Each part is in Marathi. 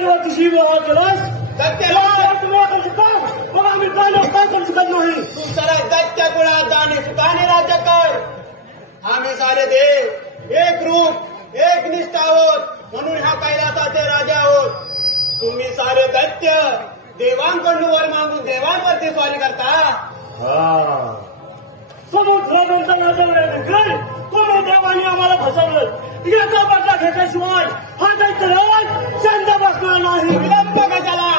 माझ्यावरती व्यवहार केलास तुम्ही करू शकता मग आम्ही काय करू शकत नाही. तू सारा दैत्य कुळात जाणे सुखाने राज्य कर. आम्ही सारे देव एक रूप एक निष्ठ आहोत म्हणून ह्या कैलासाचे राजा आहोत. तुम्ही सारे दैत्य देवांकडून वर मागून देवांवरती स्वारी करता. समुद्र तुम्ही देवाने आम्हाला फसवलं. याचा बदला घेतल्याशिवाय हा दैत्य शांत बसणार नाही. विलंब कशाला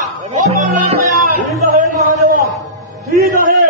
ठीक आहे महादेवा ठीक आहे.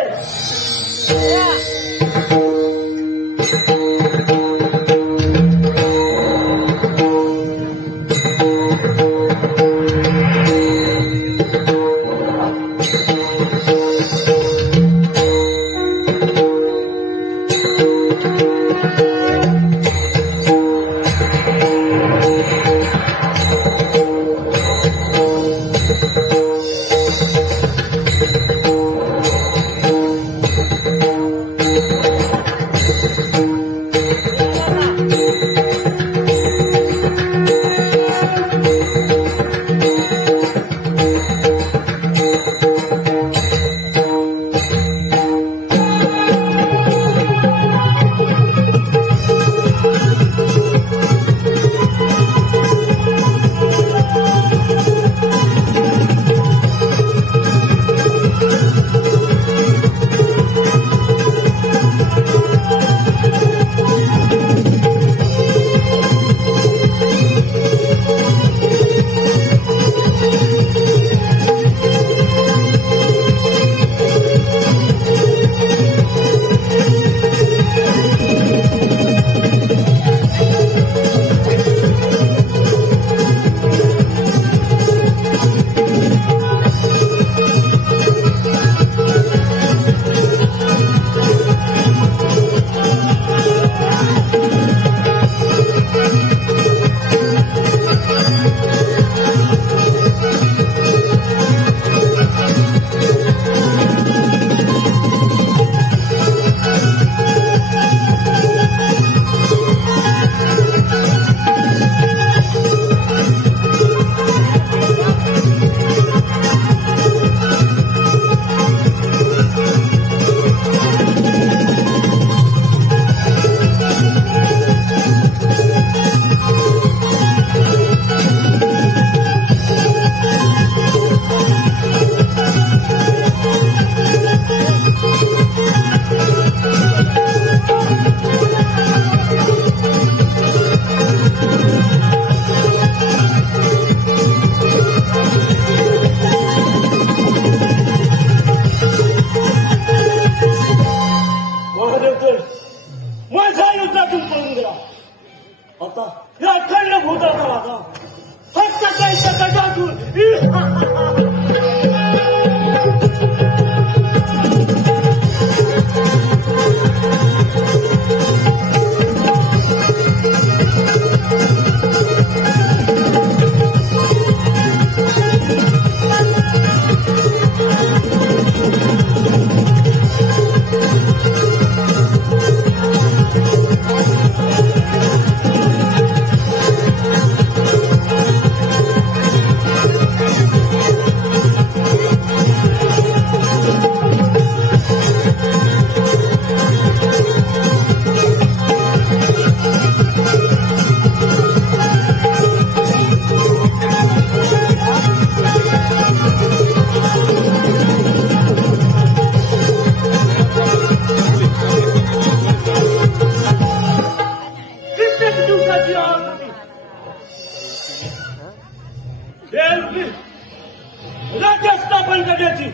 राज्य स्थापन करण्याची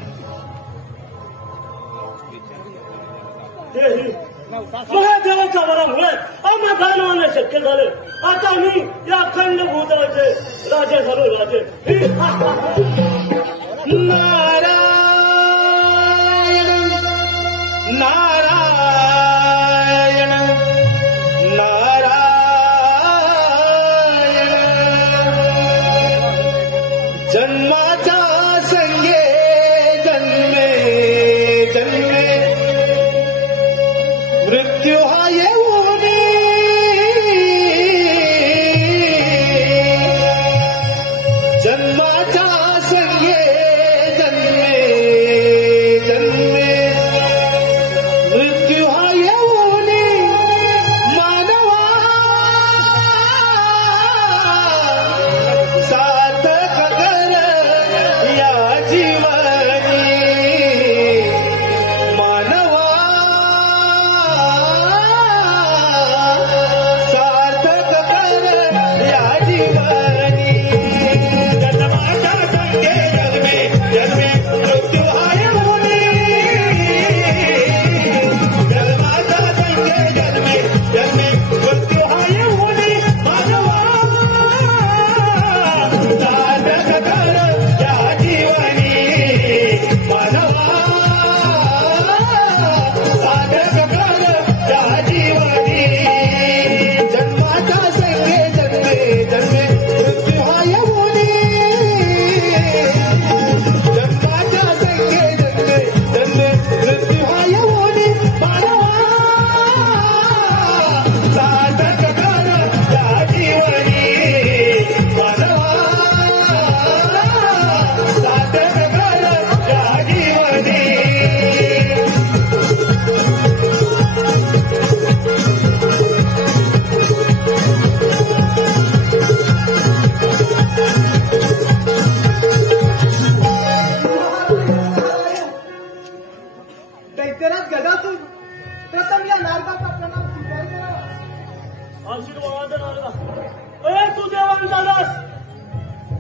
महादेवाच्या वरामुळे आम्हा दानवांना शक्य झाले. आता मी या अखंड भूताचे राजे झालो. राजे नारायण नारायण नारायण जन्माच्या संगे जन्मे जन्मे मृत्यू हा येऊन जन्मा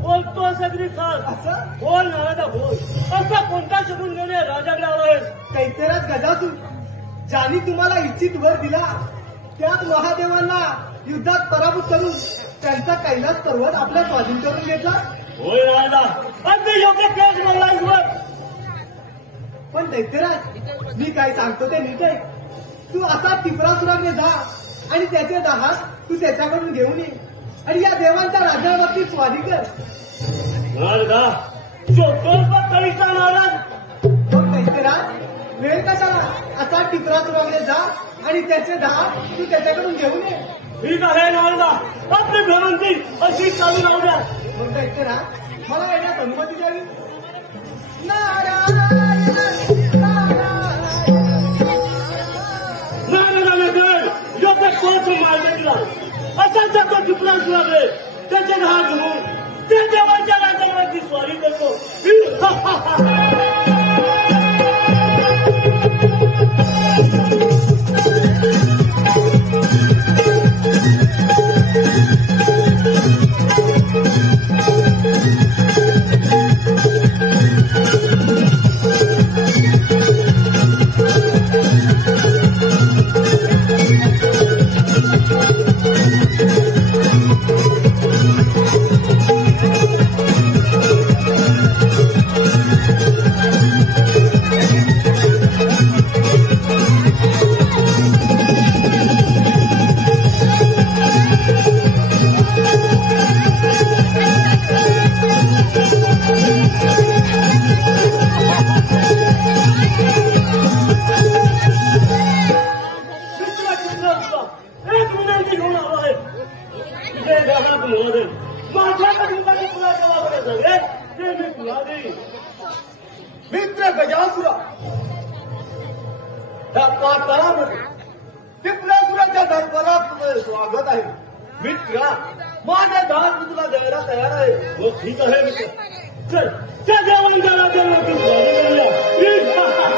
बोलतो सगळी खास असं बोल नावाचा बोल असा कोणता शकून घेणे राजाकडे आलोय कैतेरात गजासूर ज्यांनी तुम्हाला इच्छित वर दिला त्याच महादेवांना युद्धात पराभूत करून त्यांचा कैलास पर्वत आपल्या स्वाधीन करून घेतला. होय राजा अगदी योग्य केस बोललास पण दैत्यराज मी काय सांगतो ते नीट आहे. तू असा टिपरासुराकडे जा आणि त्याचे दहात तू त्याच्याकडून घेऊन ये आणि या देवांच्या राज्यावरती स्वारी कर. नारदा चोटोस कळीचा नाराज मग दैत्यराज वेळ कशाला असा टिपरासुराकडे जा आणि त्याचे दहा तू त्याच्याकडून घेऊन ये. ठीक आहे नारदा आपली भ्रमंती अशी चालू राहू द्या. मग दैत्यराज मला येण्यास अनुमती द्यावी. नारायण नारदाने तर योग्य कोच मारलेला असा त्याचा टिपरास लागले त्याचे दहा घेऊन त्या देवाच्या राज्यावरती स्वारी करतो. मित्र गजासुरा त्या पाताळामध्ये टिपरासुराच्या दरबारात तुझं स्वागत आहे. मित्रा माझ्या दान मी तुला द्यायला तयार आहे. हो ठीक आहे मित्र चल त्या देवांच्या राज्यावरती स्वारी करूया.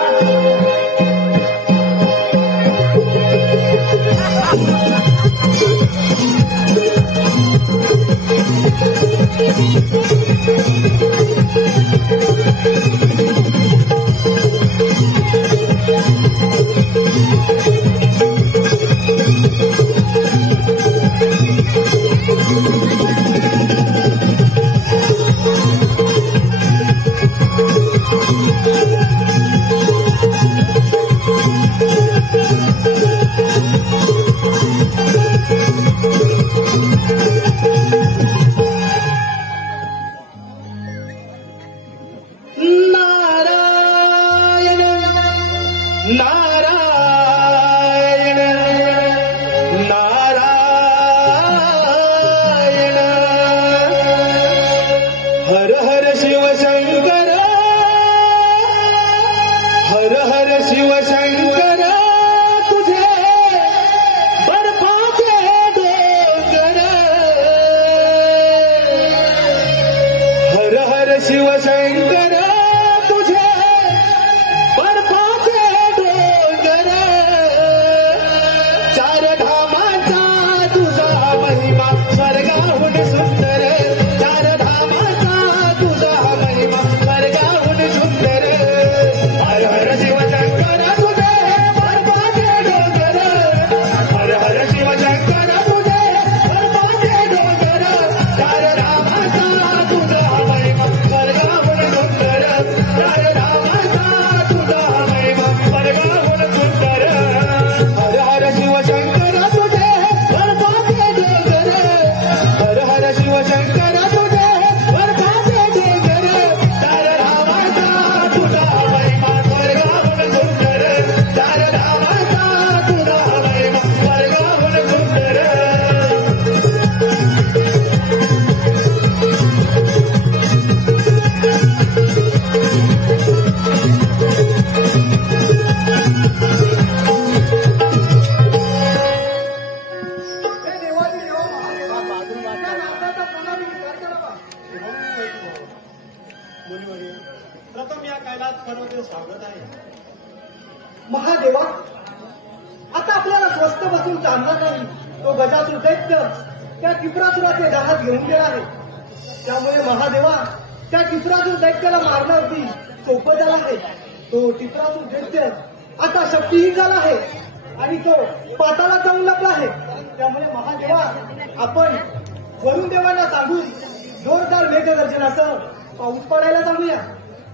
प्रथम या कैलास पर्वताचे स्वागत आहे. महादेवा आता आपल्याला स्वस्थ बसून चालणार नाही. तो गजासूर दैत्य त्या टिपरासुराचे दाहात घेऊन गेला आहे. त्यामुळे महादेवा त्या टिपरासूर दैत्याला मारण्यावरती सोपं झालं आहे. तो टिपरासूर दैत्य आता शक्तीहीन झाला आहे आणि तो पाताळात जाऊन लपला आहे. त्यामुळे महादेवा आपण वरुण देवांना सांगून जोरदार मेघगर्जनासह पाऊस पडायला सांगूया.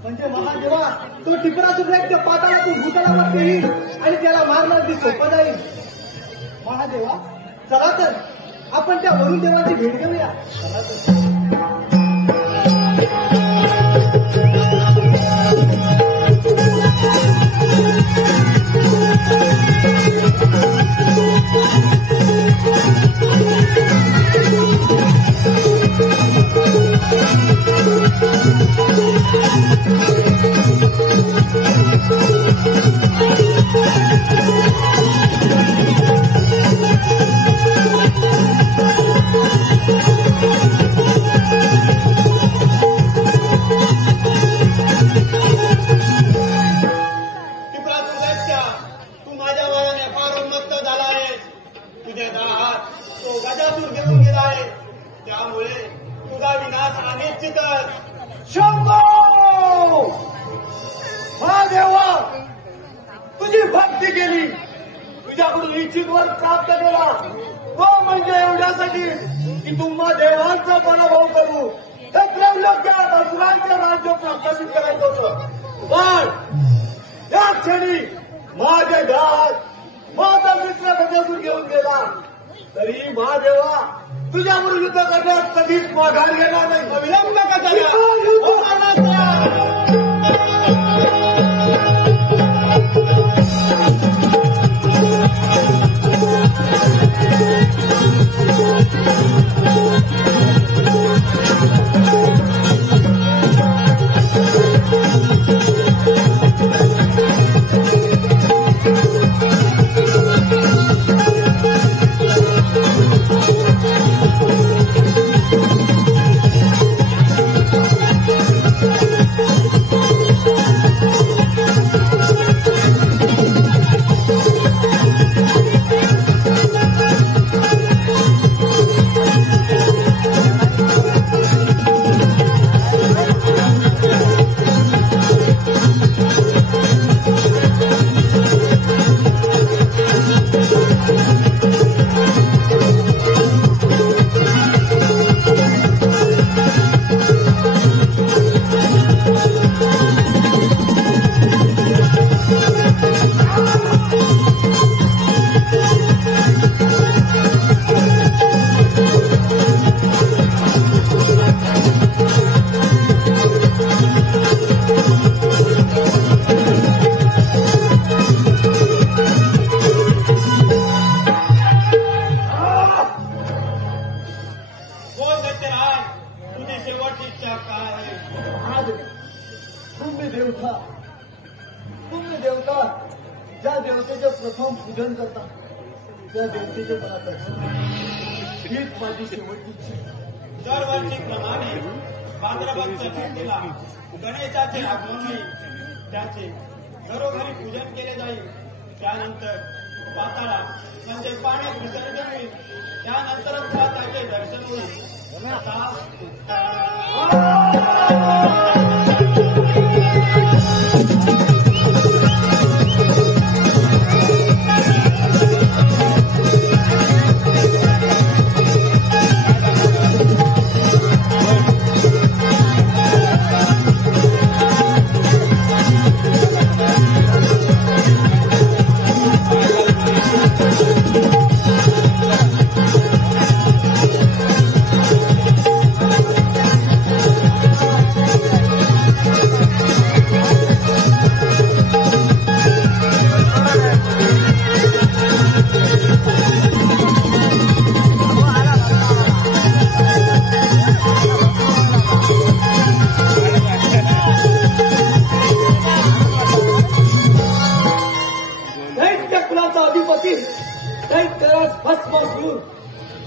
म्हणजे महादेवा तो टिपरासूर दैत्य पाताळातून भूतलावर येईल आणि त्याला मारणार ती सोपं जाईल. महादेवा चला तर आपण त्या वरुण देवाची भेट घेऊया. चला तर. तुझी भक्ती केली, तुझ्याकडून इच्छित वर प्राप्त केला, व म्हणजे एवढ्यासाठी की तुम्हा देवांचा पराभव करू, हे त्रैलोक्यात असुरांचं राज्य प्रकाशित करायचं होतं. पण या क्षणी माझे घात माझा मित्र गजासूर घेऊन गेला, तरी महादेवा तुझ्यावर युद्ध करण्यास कधीच माघार घेणार नाही. विलंब तुम्ही देवता ज्या देवतेचे प्रथम पूजन करता त्या देवतेचे मला हीच माझी शेवटची दरवर्षीप्रमाणे भाद्रपद चतुर्थीला गणेशाचे आगमन होईल. त्याचे घरोघरी पूजन केले जाईल. त्यानंतर पाताळा म्हणजे पाण्यात विसर्जन होईल. त्यानंतर त्याचे दर्शन होईल.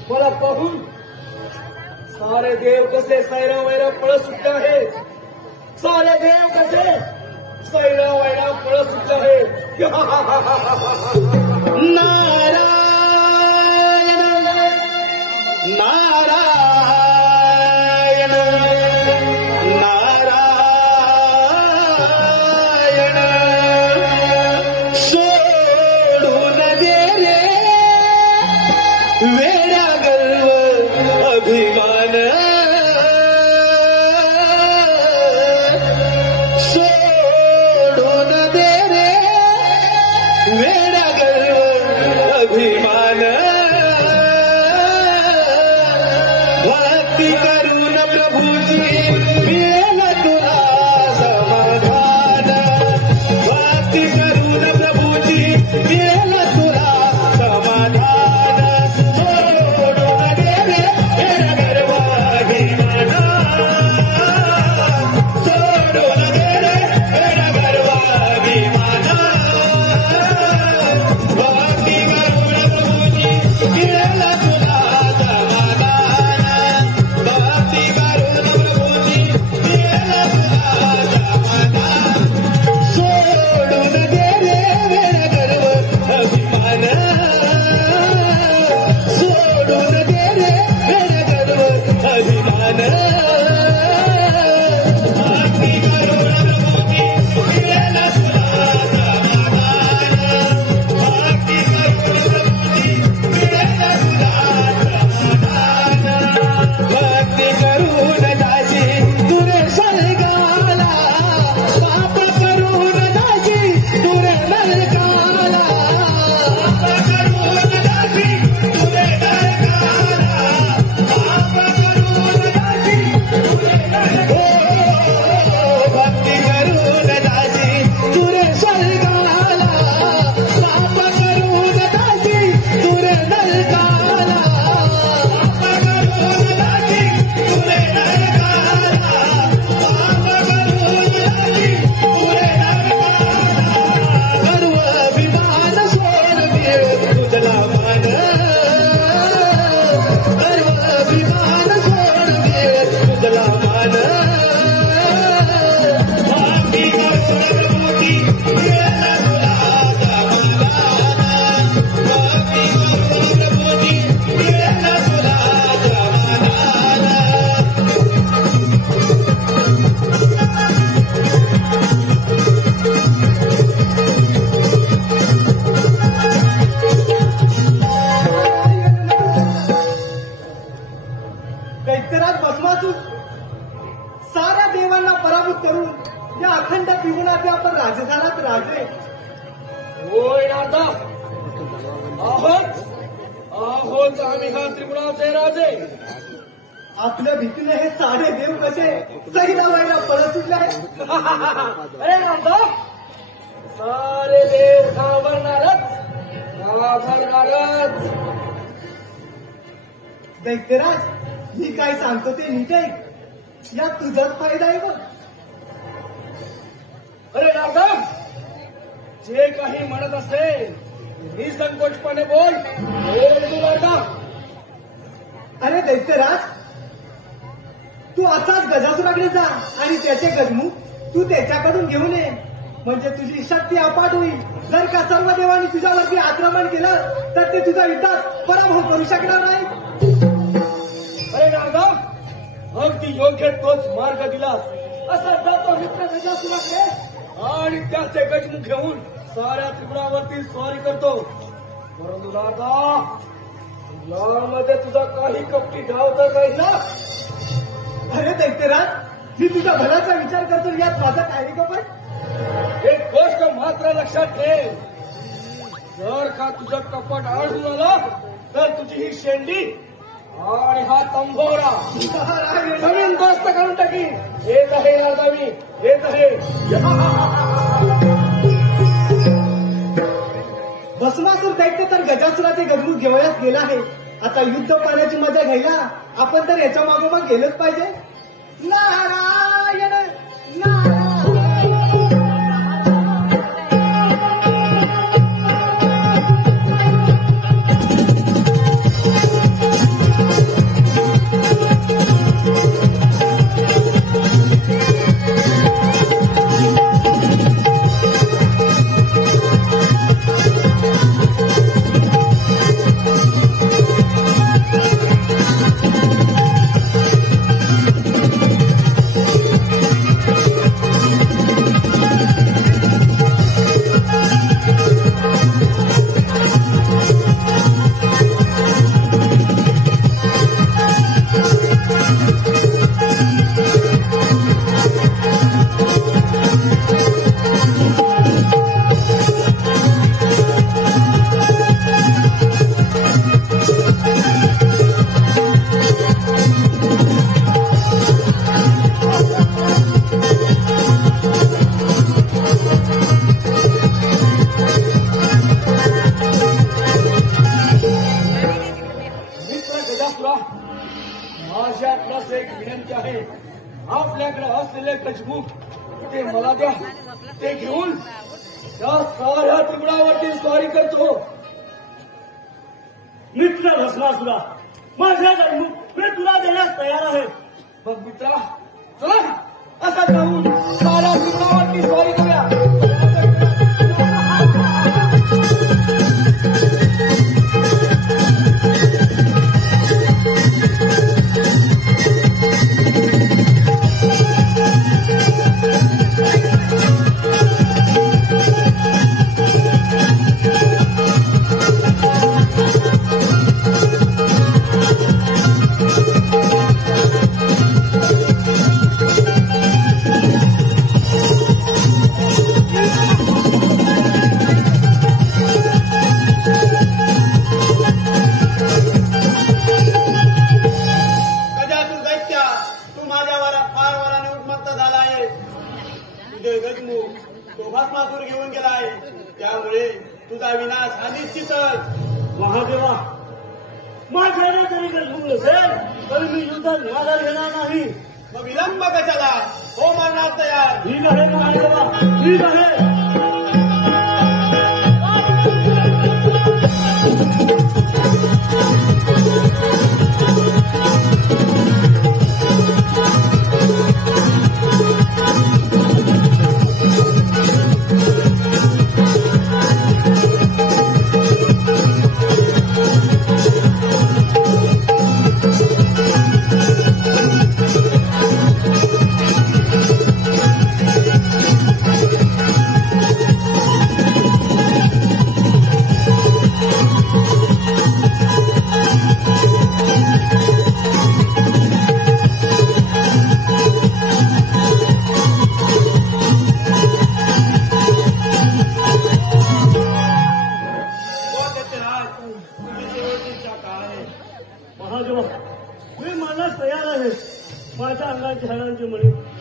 मला पाहून सारे देव कसे सैरा वैरा पळत सुटले आहे. सारे देव कसे सैरा वैरा पळत सुटले आहे. नारायण नारायण पराभूत करून या अखंड त्रिगुणाचे आपण राजे झालात राजे. होय नारदा, आहोत आम्ही हा त्रिगुणाचे राजे. आपल्या भीतीने हे सारे देव कसे सहिला व्हायला पळत सुटले आहे. अरे नारदा, सारे देव घाबरणारच. दैत्यराज, मी काय सांगतो ते नीट ऐक. यात तुझाच फायदा आहे बघ. अरे नारदा, जे काही म्हणत असेल निसंकोचपणे बोल. तू नारदा. अरे दैत्यराज, तू असाच गजासुराकडे जा आणि त्याचे गजमुख तू त्याच्याकडून घेऊन ये. म्हणजे तुझी शक्ती अपाट होईल. जर का सर्व देवांनी तुझ्यावरती आक्रमण केलं तर ते तुझा युद्धात पराभव करू शकणार नाही. अरे नारदा, अगदी योग्य तोच मार्ग दिलास. असा जातो मित्र गजासुराकडे आणि त्याचे गजमुख घेऊन साऱ्या त्रिगुणावरती स्वारी करतो. परंतु नारदा, यामध्ये तुझा काही कपटी डाव तर नाही ना? अरे दैत्यराज, मी तुझ्या भल्याचा विचार करतो. यात माझा काय कपट? एक गोष्ट मात्र लक्षात ठेव. जर का तुझं कपट आढळून आलं तर तुझी ही शेंडी आणि हा तंबोरा जमीन दोस्त करून टाकी. येत आहे नारदा, मी येत आहे. भस्मासूर दैत्य तर गजासुराचे गजमुख घेवयास गेला आहे. आता युद्ध करण्याची मजा घ्यायला आपण तर याच्या मागोमाग गेलंच पाहिजे. नारायण नारायण. माझ्याकडे एक विनंती आहे. आपल्याकडे असलेले गजमुख ते मला द्या. ते घेऊन त्या साऱ्या त्रिगुणावरती स्वारी करतो. मित्र भस्मासुरा, माझ्या गजमुख मी तुला देण्यास तयार आहे. मग मित्रा, चला असा जाऊन साऱ्या त्रिगुणावरती स्वारी करूया. तो भस्मासूर घेऊन गेलाय. त्यामुळे तुझा विनाश हा निश्चितच. महादेवा, माझ्याने जरी गजमुख नसेल तरी मी युद्धात माघार घेणार नाही. मग विलंब कशाला? हो मरणार तयार. ठीक आहे महादेवा, ठीक आहे.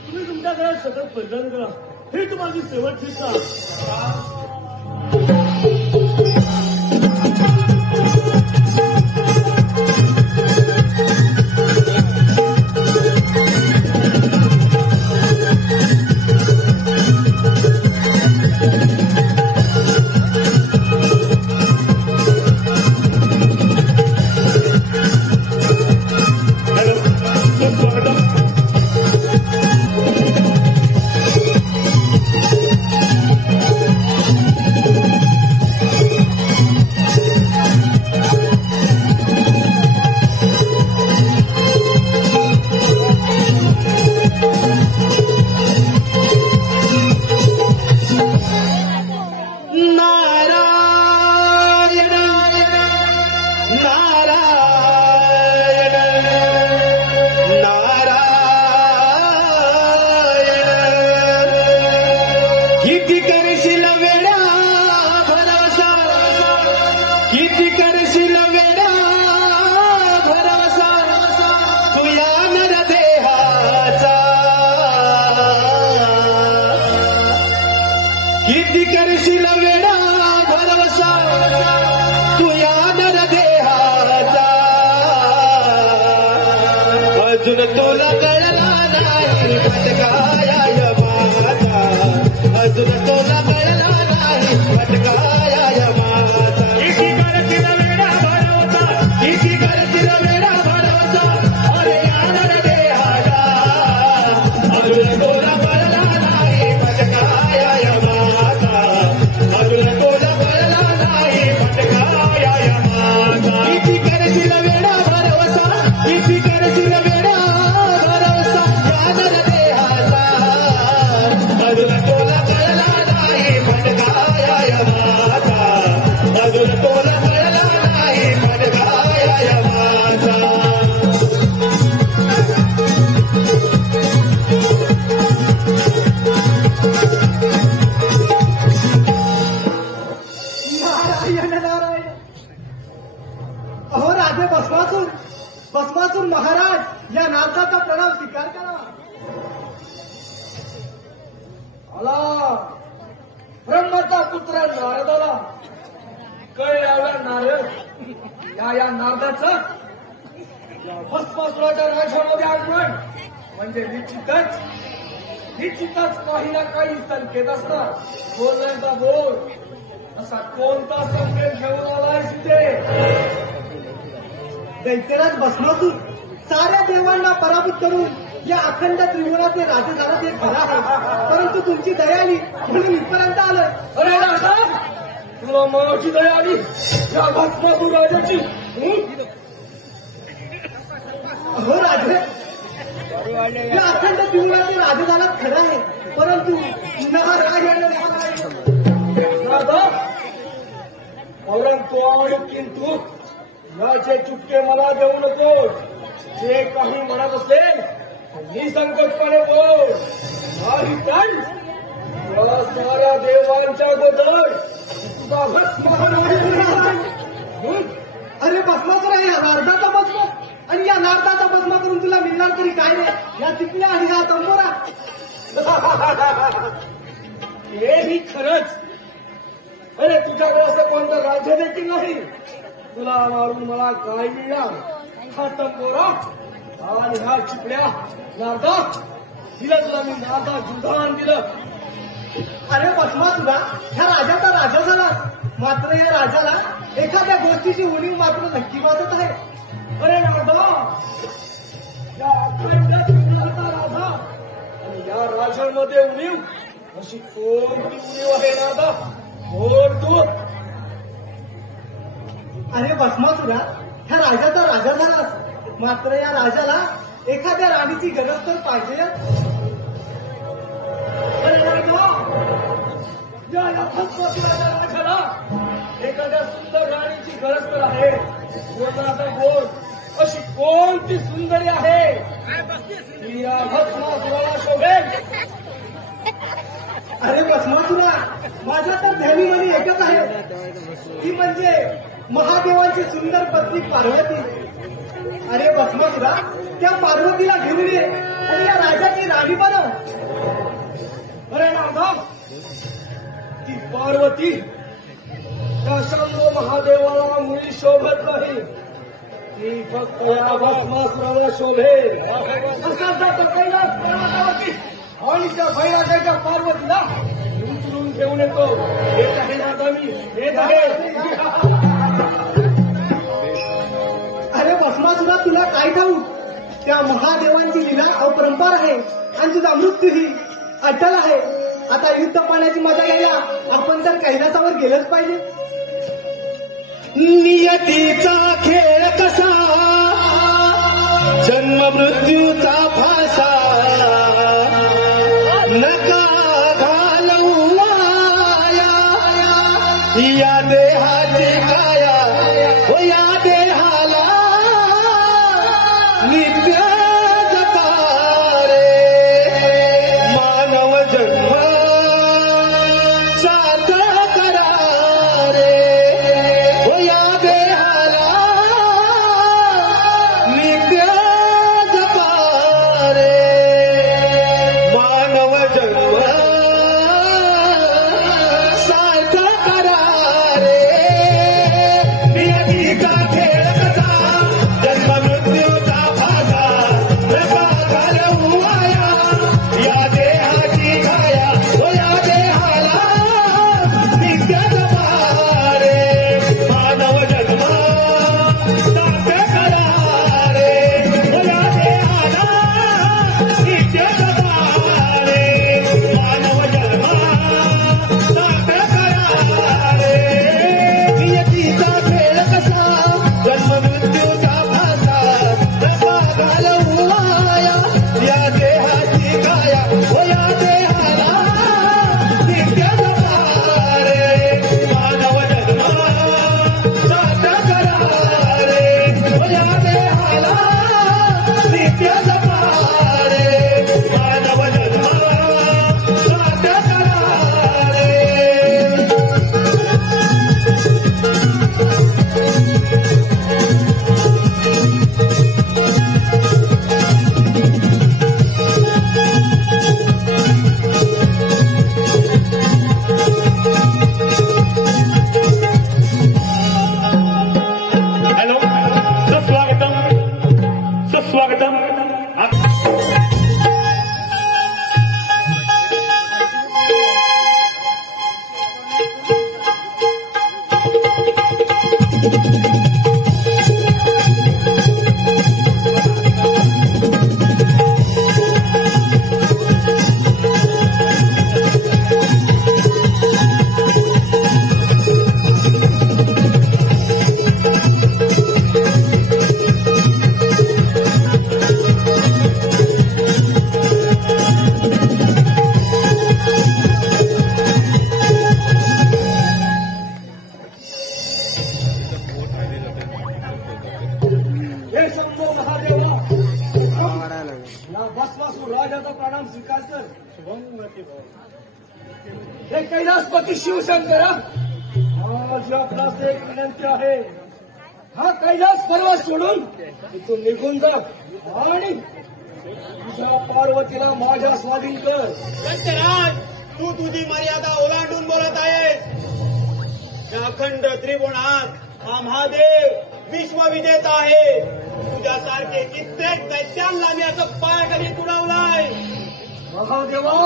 तुम्ही तुमच्या घरात सतत परिधान करा. ही तुम्हाला शेवटची इच्छा. अजून तुला कळला नाही भटकाया माझा, अजून तुला कळला नाही भटकाया माझा. किती करतील वेडा भरवसा, किती करतील वेडा भरवसा, अरे यार देहाला. अजून तुला कळला नाही भटकाया माझा, अजून तुला कळला नाही भटकाया माझा. किती करतील वेडा भरवसा, किती करतील वेडा भरवसा, यार देहाला. अजून तुला कळला नाही भटकाया माझा, अजून तुला कळला नाही भटकाया माझा. नारायण नारायण. अहो राजे भस्मासूर, भस्मासूर महाराज, या नारदाचा प्रणाम स्वीकार करा. आला ब्रह्माचा पुत्र नारदाला कळ लावला नारद. या नारदाचं या भस्मासुराच्या राज्यामध्ये आगमन म्हणजे निश्चितच काही ना काही संकेत असणार. बोलण्याचा बोल असा कोणता संकेत घेऊन आलाय तिथे. दैत्यराज भस्मासूर साऱ्या देवांना पराभूत करून या अखंड त्रिभुवनाचे राजे झाला ते खरं आहे, परंतु तुमची दया आली म्हणून इथपर्यंत आलं. अरे राजा, तुला मायाची दया आली या भस्मासूर राजाची. हो राजे, या अखंड त्रिभुवनाचे राजे झाला खरं आहे, परंतु नारायण राजा, परंतु आणि किंतु याचे चुटके मला देऊ नको. जे काही म्हणत असेल निसंकोचपणे बोल. नाही तर या साऱ्या देवांच्या गोदर तुझा अरे भस्मासूर आहे या नारदाचा भस्म, आणि या नारदाचा भस्म करून तुला मिळणार तरी काय रे? या चिपल्या आणि हा तंबोरा. हेही खरंच. अरे तुझ्याकडे असं कोणतं राज्य देखील नाही. तुला मारून मला काय मिळणार? हा तंबोरा आणि ह्या चिपड्या. नारदा दिलं तुला मी, नारदा जुधान दिलं. अरे भस्मासुरा, ह्या राजाचा राजा झाला, मात्र या राजाला एखाद्या गोष्टीची उणीव मात्र नक्की वाटत आहे. अरे नारदा, या अखंड त्रिभुवनाचा राजा आणि या राजांमध्ये उणीव अशी कोणती उणीव आहे नारदा? बोल तू. अरे भस्मासुरा, ह्या राजाचा राजा झाला, मात्र या राजाला एखाद्या राणीची गरज तर पाहिजे. अरे नारदा, या भस्मासुराच्या राजाला एखाद्या सुंदर राणीची गरज तर आहे. बोल नारदा, बोल. अशी कोणती सुंदरी आहे की या भस्मासुराला शोभेल? अरे भस्मासुरा, माझ्या तर ध्यानी मनी एकच आहे, ती म्हणजे महादेवांची सुंदर पत्नी पार्वती. अरे भस्मासुरा, त्या पार्वतीला घेऊन ये आणि या राजाची राणी पण. अरे नाथा, ती पार्वती त्या शंभो महादेवाला मुली शोभत नाही. ती फक्त या भस्मासुराला शोभेल. असा जातो कैलास पर्वतावरती आणि त्या भैराजाच्या पार्वतीला उचलून घेऊन येतो. येत आहे नाथा, मी येत आहे. अरे भस्मासुरा, तुला काय ठाऊक? त्या महादेवांची लीला अपरंपार आहे आणि तुझा मृत्यूही अटल आहे. आता युद्ध पाण्याची मजा घ्यायला आपण तर कैलासावर गेलंच पाहिजे. नियतीचा खेळ कसा, जन्म मृत्यूचा फासा, नका घालवू माया, या देहाची काया, हो या देहाला नित्य जपारे. मानव जन्म साथ करा रे, हो या देहाला नित्य जपारे. मानव जन्म साथ करा रे. नियतीचा खेळ कसा, जन्म मृत्यूचा फासा, नका घालवू माया, या देहाची काया, हो या देहाला नित्य जपारे. मानव जन्म साथ करा रे, हो या देहाला नित्य जपारे. मानव जन्म साथ करा रे. नियतीचा खेळ कसा, जन्म मृत्यूचा फासा, नका घालवू माया, या देहाची काया, हो या देहाला नित्य जपारे. मानव जन्म साथ करा रे, हो या देहाला नित्य जपारे. मानव जन्म साथ करा रे. हॅलो, सुस्वागतम. हे शंभो महादेवा, या भस्मासूर राजाचा प्रणाम स्वीकार कर. हे कैलासपती शिवशंकरा, आज आपणास एक विनंती आहे. हा कैलास पर्वत सोडून इथून निघून जा आणि तुझ्या पार्वतीला माझ्या स्वाधीन कर. दत्तराज, तू तुझी मर्यादा ओलांडून बोलत आहेस. या अखंड त्रिभुवनात हा महादेव विश्वविजेता आहे. तुझ्यासारखे कित्येक दैत्यांना मी असं पायाखाली तुडवलाय. महादेवा,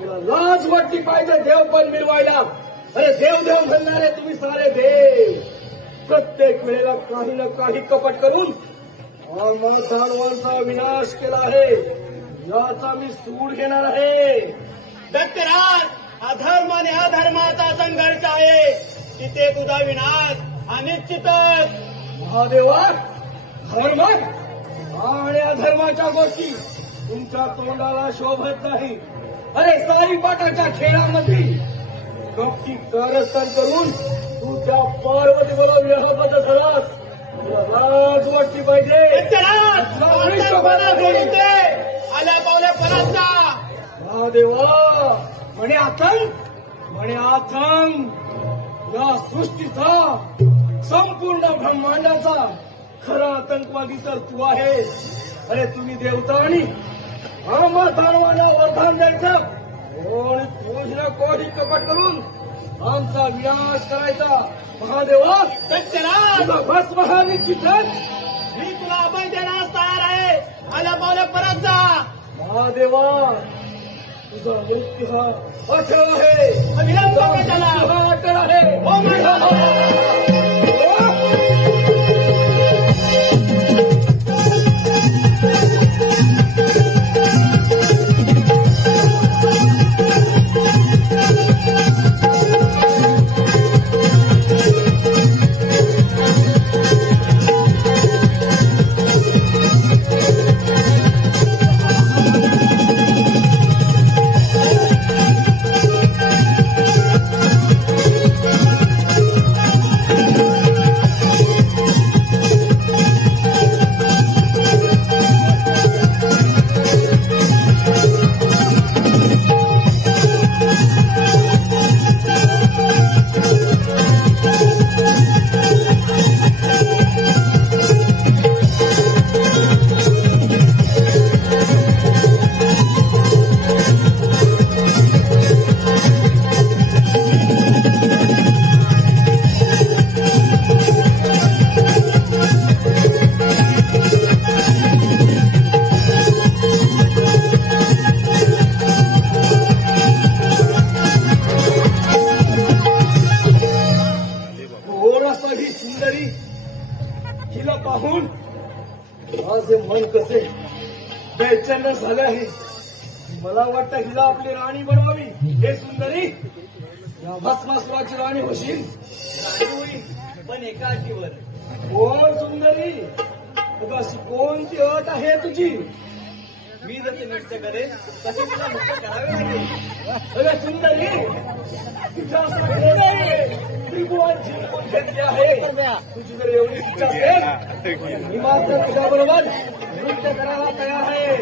तुला लाज वाटली पाहिजे देव पण मिळवायला. अरे देव देव म्हणणारे तुम्ही सारे देव प्रत्येक वेळेला काही ना काही कपट करून दानवांचा विनाश केला आहे. याचा मी सूड घेणार आहे. दत्तराज, अधर्म आणि अधर्माचा संघर्ष आहे. तिथे तुझा विनाश हा निश्चितच. महादेवा, धर्म आणि अधर्माच्या गोष्टी तुमच्या तोंडाला शोभत नाही. अरे साईपाटाच्या खेळामध्ये गप्पी कारस्थान करून तू त्या पार्वती बरोबर विवाहबद्ध झालास. तुला लाज वाटली पाहिजे. दत्तराज, आल्या पावल्या परत जा. महादेवा, म्हणे आतंक या सृष्टीचा, संपूर्ण ब्रह्मांडाचा खरा आतंकवादी तर तू आहेस. अरे तुम्ही देवता आणि आम्हा दानवाला वरदान द्यायचं आणि पूर्ण कोणी कपट करून आमचा विनाश करायचा. महादेवा तुझा भस्म हा निश्चितच. मी तुला अभय देण्यास तयार आहे. आल्या पावल्या परत जा. महादेवा तुझा मृत्यू हा अटळ आहे. विलंब नको त्याला. हा अटळ आहे. हो माझा पाहून माझे मन कसे बेचैन झाले आहे. मला वाटतं हिला आपली राणी बनवावी. हे सुंदरी या भस्मासुराची राणी होशील. पण एका अटीवर. कोण सुंदरी? अशी कोणती अट आहे तुझी? मी जसे नृत्य करेन तसे तुला नृत्य करावे लागेल. अरे सुंदरी त्रिभुवांची निवड घेतली आहे. तुझी जर एवढी इच्छा असेल मी मात्र तुझ्या बरोबर नृत्य करायला तयार आहे.